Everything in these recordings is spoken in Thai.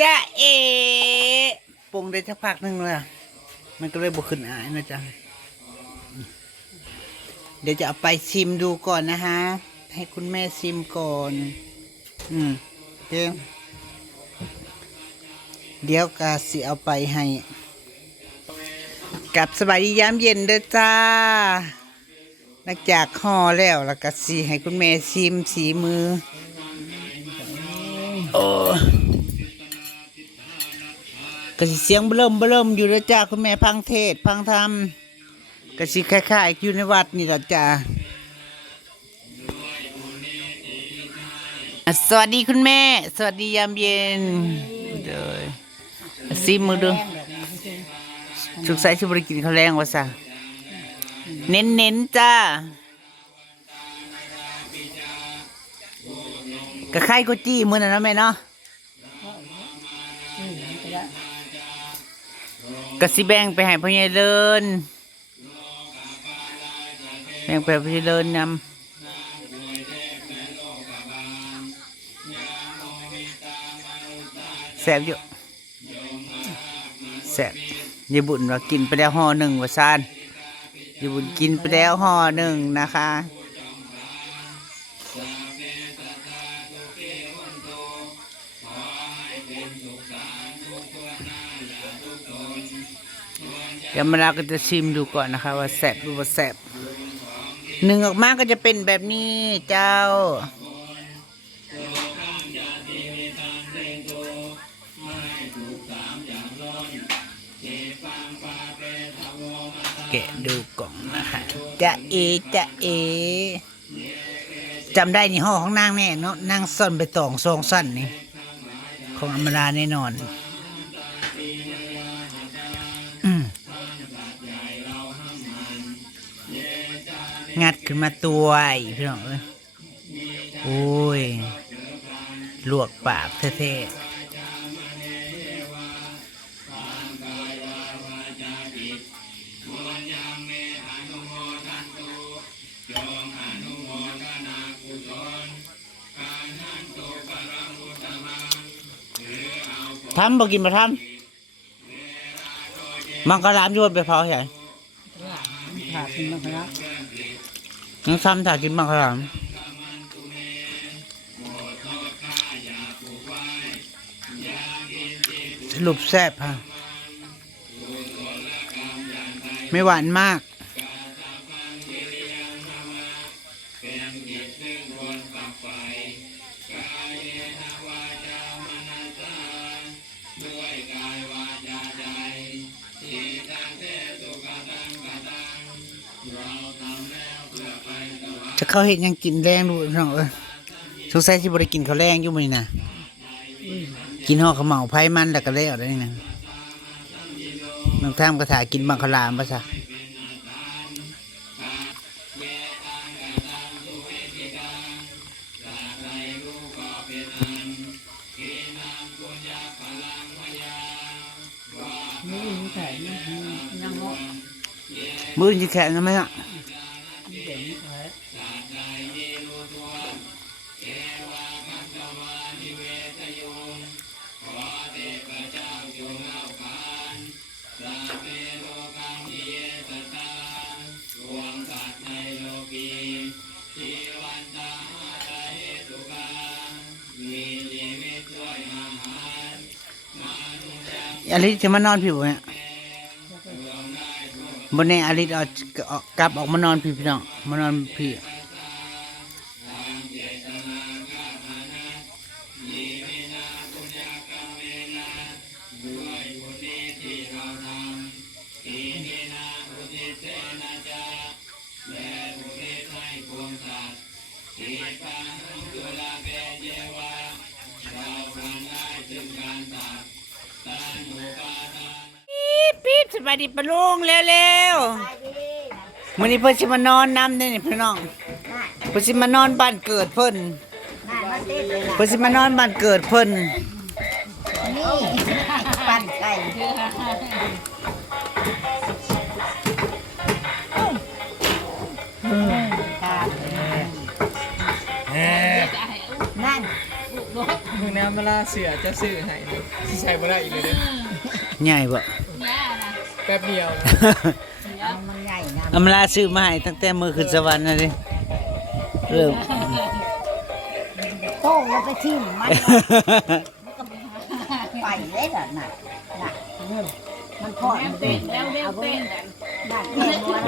จ้าเอปรุงได้สักพักหนึ่งเลยอะมันก็เลยบวขึ้นอายนะจ๊ะเดี๋ยวจะเอาไปชิมดูก่อนนะฮะ ให้คุณแม่ชิมก่อน อืมเดี๋ยวเดี๋ยวกาสิเอาไปให้กับสบายดียามเย็นเด้อจ้าหลังจากห่อแล้วแล้วก็สีให้คุณแม่ชิมสีมือ โอ้ ก็สิเสียงเบิ่มเบิ่มอยู่แล้วจ้าคุณแม่พังเทศน์พังธรรมก็สิคล้ายๆอยู่ในวัดนี่ละจ้าอะสวัสดีคุณแม่ สวัสดียามเย็นเดยซิมมือดูสุกใส่ชิบริกินข้าวแรงวะซะเน้นเน้นๆจ้ากะไข่กุจี้มือนั่นนะแม่เนาะ กะสิแบ่งไปให้พ่อใหญ่เลินแบ่งไปพ่อใหญ่เลินนำแสบอยู่แสบยบุญว่ากินไปแล้วห่อหนึ่งว่าซานยบุญกินไปแล้วห่อหนึ่งนะคะ เดี๋ยวมาราก็จะชิมดูก่อนนะคะ ว่าแสบหรือว่าแสบหนึ่งออกมาก็จะเป็นแบบนี้เจ้า แกะดูกล่องนะคะจะเอจะเอจำได้นี่ห้อของนางแน่เนาะนางซ่อนไปตองซองสั้นนี่ ของอมราแน่นอน งัดขึ้นมาตัวอีกพี่น้องเอ้ยโอ้ย ลวกปากเท่ทำบอกินมาทำมังกรามโยนไปเผาใหญ่ผ่าขึ้นมาครับ น้ำซ้ำถ่ายกินมังครับสรุปแซ่บฮะไม่หวานมาก แกงเขาเห็นยังกินแรงดูน้องเอ้ยสงสัยที่บริกินเขาวแรงอยู่มั้ยนะกินห่อขาวเหมาไผ่มันแล้วก็แล้วได้นะน้องท่ามกระถากินบังคลามปะซะมือจะแข็งนะไหมอะ อลิซจะมานอนผิวเนี่ยบนนี้อลิซเอาเอากลับออกมานอนผิวพี่น้องมานอนผิายดีปะลุงเร็วๆมื้อนี้เพิ่นสิมานอนน้ำเนี่ยพี่น้องเพิ่นสิมานอนบ้านเกิดเพิ่นเพิ่นสิมานอนบ้านเกิดเพิ่นปั้นไก่นั่นน้ำเวลาเสือจะซื้อให้นี่สิใช้บ่ได้อีกเลยเด้อใหญ่บ่ แป๊บเดียวมันใหญ่นะอำลาซื้อมาให้ตั้งแต่มื้อขึ้นสวรรค์นั่นดิเริ่มโต้งแล้วไปทิ่มมันไปเลยล่ะน่ะน่ะมันพอดมันเป็นแล้วเร็วเต้นน่ะแก่นวล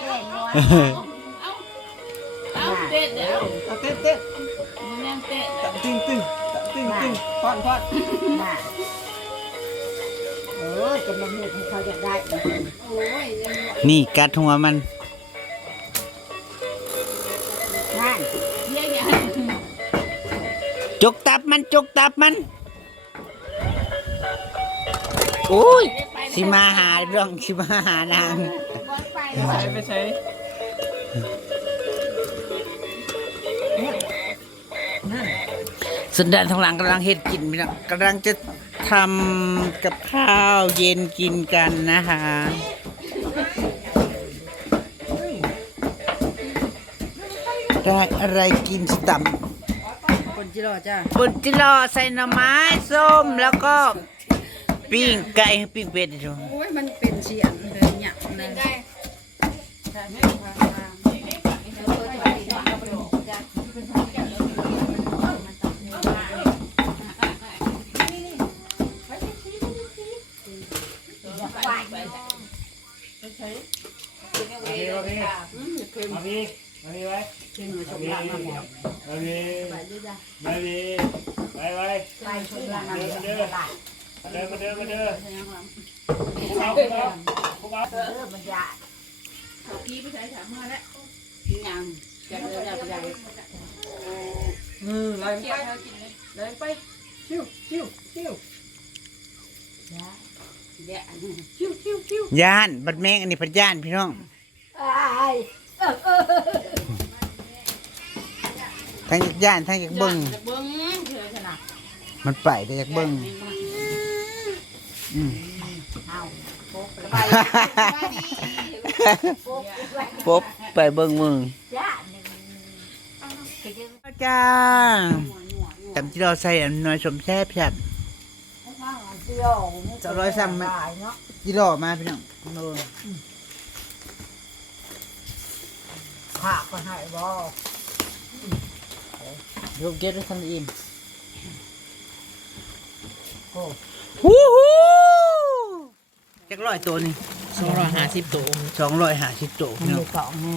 แก่นวลเอาเต้นเดี๋ยวเอาเต้นเต้นมันยังเต้นตะตึ้งตึ้งตะตึ้งตึ้งพอดพอดน่ะเออจะมันเห็ดให้เขาจะได้โอ้ยยังหมดนี่กัดหัวมันนั่นเยอะแยะจกตับมันจกตับมัน โอ้ยสิมาหาเรื่องสิมาหานางบอลไปใช้ไปใช้สันดานทางหลังกำลังเฮ็ดกินพี่น้องกำลังจะ ทำกับข้าวเย็นกินกันนะคะ ได้อะไรกินสตัมคนจิโร่จ้าบุญจิรอใส่หน่อไม้ส้มแล้วก็ปิ้งไก่ปิ้งเป็ดอีกทีโอ้ยมันเป็นเสียงเลยเนี่ย นะได้มาพี่มาพี่ไว้มาพี่มาพี่มาพี่ไปไว้ไปชมร้านอาหารเดินตลาดมาเดินมาเดินมาเดินพวกเราพวกเราพวกเราเออมันยาพี่ไปใช้ถามมาแล้วยังจะเดินได้ไปยังมือไหลไปไหลไปชิวชิวชิว เดี๋ยวชิวชิวชิวย่าน บัดแมงอันนี้พัดย่านพี่น้องไอ้เออเออทั้งจากย่านทั้งจากเบิ้งจะเบิ้งเถื่อนขนาดมันไปได้จากเบิ้งอืม เอาโป๊กไปไปดีโป๊กไปปุ๊บไปเบิ้งมึงจ้าหนึ่งไปดึงจ้าจำที่เราใส่อันน้อยสมแซ่บฉันข้างเดียวจะร้อยซ้ำไหมเนาะที่รอมาพี่น้องโน่นขาก็ให้บ่ยกเก็ตไว้ทันอิ่มโอ้ฮู้ฮู้จักร้อยตัวนี่สองร้อยห้าสิบตัวสองร้อยห้าสิบตัวมันพี่น้มีองสองแม่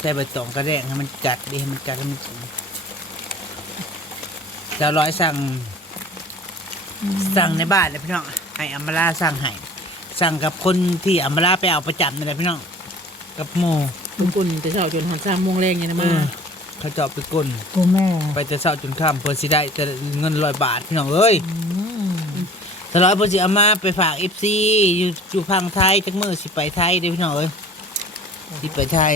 ใส่ใบตองกระแดงให้มันจัดดีให้มันจัดให้มันสวยแล้วร้อยสั่ง สั่งในบ้านเลยพี่น้องให้อัมมาลาสั่งให้สั่งกับคนที่อัมมาลาไปเอาประจำนี่แหละพี่น้องกับโมคุกุนแต่เช้าจนหันสร้างโมงแรงยังนะเอมาอเขาเจาะไปก้นกูแม่ ไปแต่เช้าจนค่ำเพื่อสิได้แต่เงินร้อยบาทพี่น้องเอ้ยแต่ร้อยเพื่อสิเอามาไปฝากเอฟซีอยู่อยู่พังไทยจักมือสิไปไทยเด้อพี่น้องเอ้ยสิไปไทย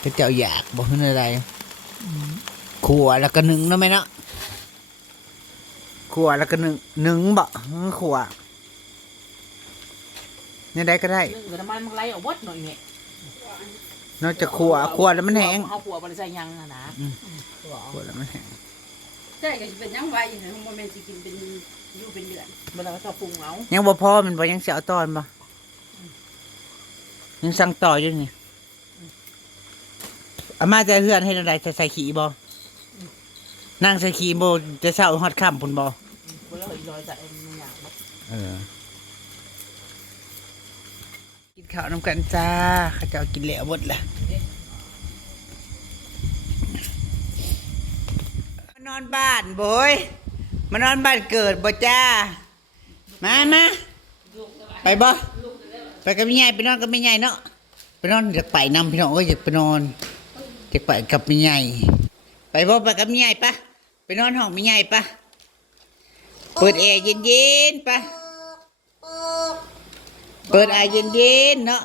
เขาเจ้าอยากบอกขึ้นอะไรขัวแล้วก็หนึ่งเนาะไหมเนาะ ขัวแล้วก็หนึ่งหนึ่งบ่เออขัวเนี่ยได้ก็ได้เกิดน้ำมันมันไหลออกวัดหน่อยเนี่ยนอกจากขัวขัวแล้วมันแห้งเขาขัวบริษัทยังนะนะขัวแล้วมันแห้งใช่ก็จะเป็นยังไงอยู่นะมันเป็นสิกินเป็นอยู่เป็นเดือนเวลาเขาปรุงเอายังบ่พอมันบ่ยังเสียเอาตอนบ่ยังสั่งต่ออยู่นี่อามาจะเฮือนให้อะไรจะใส่ขี้บ่นั่งใส่ขี้บ่จะเช้าฮอดค่ำพุ่นบ่ เวลาอีลอยจัดเองมันอย่างบ่เออ กินข้าวน้ำกันจ้าข้าเจ้ากินแล้วหมดละมานอนบ้านโบยมานอนบ้านเกิดบ่จ้า มามาไปบ่ไปกับแม่ใหญ่ไปนอนกับแม่ใหญ่เนาะไปนอนอยากไปนำพี่น้องเอ้ยอยากไปนอนอยากไปกับแม่ใหญ่ไปบ่ไปกับแม่ใหญ่ปะไปนอนห้องแม่ใหญ่ปะ เปิดแอร์เย็นๆปะเปิดแอร์เย็นๆเนาะ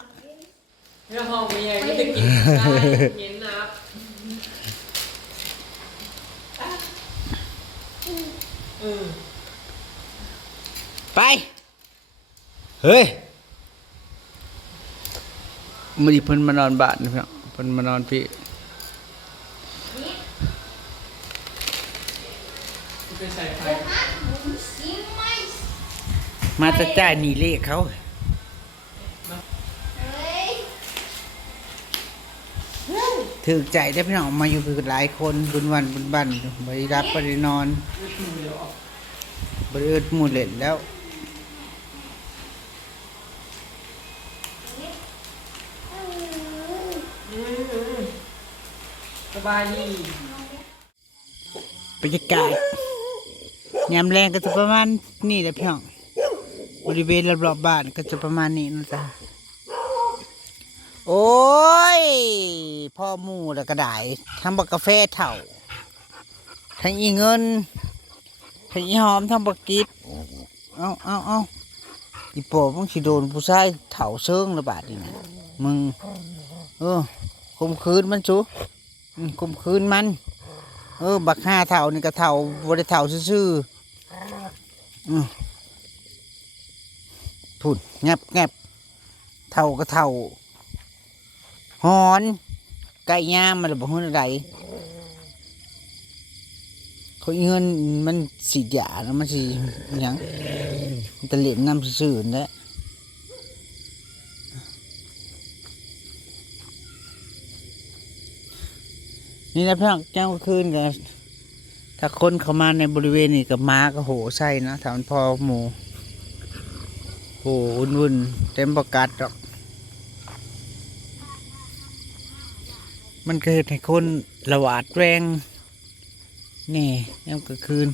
เนี่ยห้องมีไงไม่ได้กินเย็นนะไป เฮ้ยมันอีเพิ่นมานอนบ้านนะพี่น้องเพิ่นมานอนพี่ไปใส่ไฟ มาจะจ่ายหนีเลขเขา ถือใจได้พี่น้องมาอยู่คือหลายคนบุญวันบุญบันบริรับบรินอนบริเอิดหมู่เล่นแล้วสบายดีบรรยากาศยามแรงก็จะประมาณนี่แหละพี่น้อง บริเวณรอบๆบ้านก็จะประมาณนี้นะจ๊ะโอ้ย พ่อมูแล้วก็ได้ทั้งบักกาแฟเถ่า ทั้งอีเงิน ทั้งอีหอมทั้งบักกิบเอาเอาเอาอีโปมึงสิโดนผู้ชายเถ่าเชิงระบาดนี่นะมึง เออคมคืนมันสูอืมคมคืนมัน เออ บักห้าเท่านี่ก็เท่าบริเท่าซื่อๆ อืมพุ่นแงบแงบเท่าก็เท่าหอนไก่ย่ามมันหรือบ่ฮู้อะไรเขาเงินมันสีหยาแล้วมันสีหยังมันจะเล่นน้ำซื่อๆนั่นแหละนี่นะพี่น้องเจ้าคืนกันถ้าคนเข้ามาในบริเวณนี้กับม้าก็โหใช่นะถามนพอหมู โหวุ่นวุ่นเต็มประกาศหรอก มันเกิดให้คนระหวาดแรง นี่ยามกลางคืน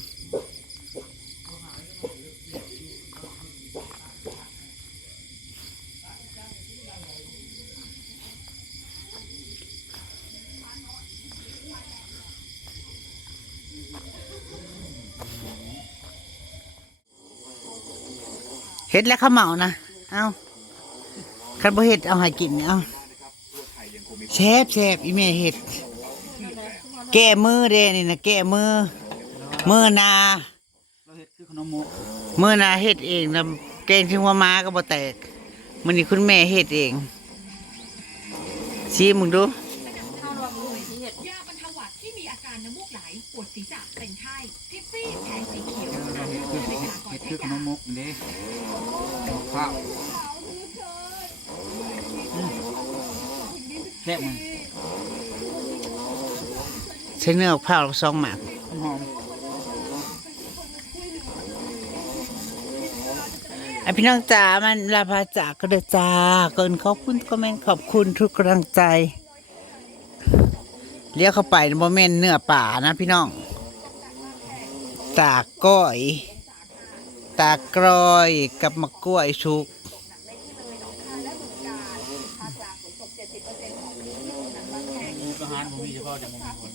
เห็ดแล้วข้าวเหมานะเอาคันบ่เห็ดเอาให้กินเนี่ยเอาแซ่บแซ่บอีแม่เห็ด แก้มือเด้นี่นะแก้มือมือนามือนาเห็ดเองนะแกงชิงว่าม้าก็บ่แตกมันนี่คุณแม่เห็ดเองชี้มึงดูยาบรรเทาหวัดที่มีอาการน้ำมูกไหลปวดศีรษะเป็นไข้พิซซี่แทนสีเขียวอ่านเรื่องในขณะก่อนเห็ดใช้คือขยานมมกเด้ ข้าวแซ่บมันใช้เนื้อข้าวซองหมากหอมอพี่น้องจ๋ามันลาพาจากก็เดจ้าเกินขอบคุณคอมเมนต์ขอบคุณทุกกำลังใจ เลี้ยวเข้าไปโมเมนเนื้อป่านะพี่น้องตากก้อย ตากรอยกับมะกล้วยชุกอาหารผมมีเฉพาะจากผมมีคน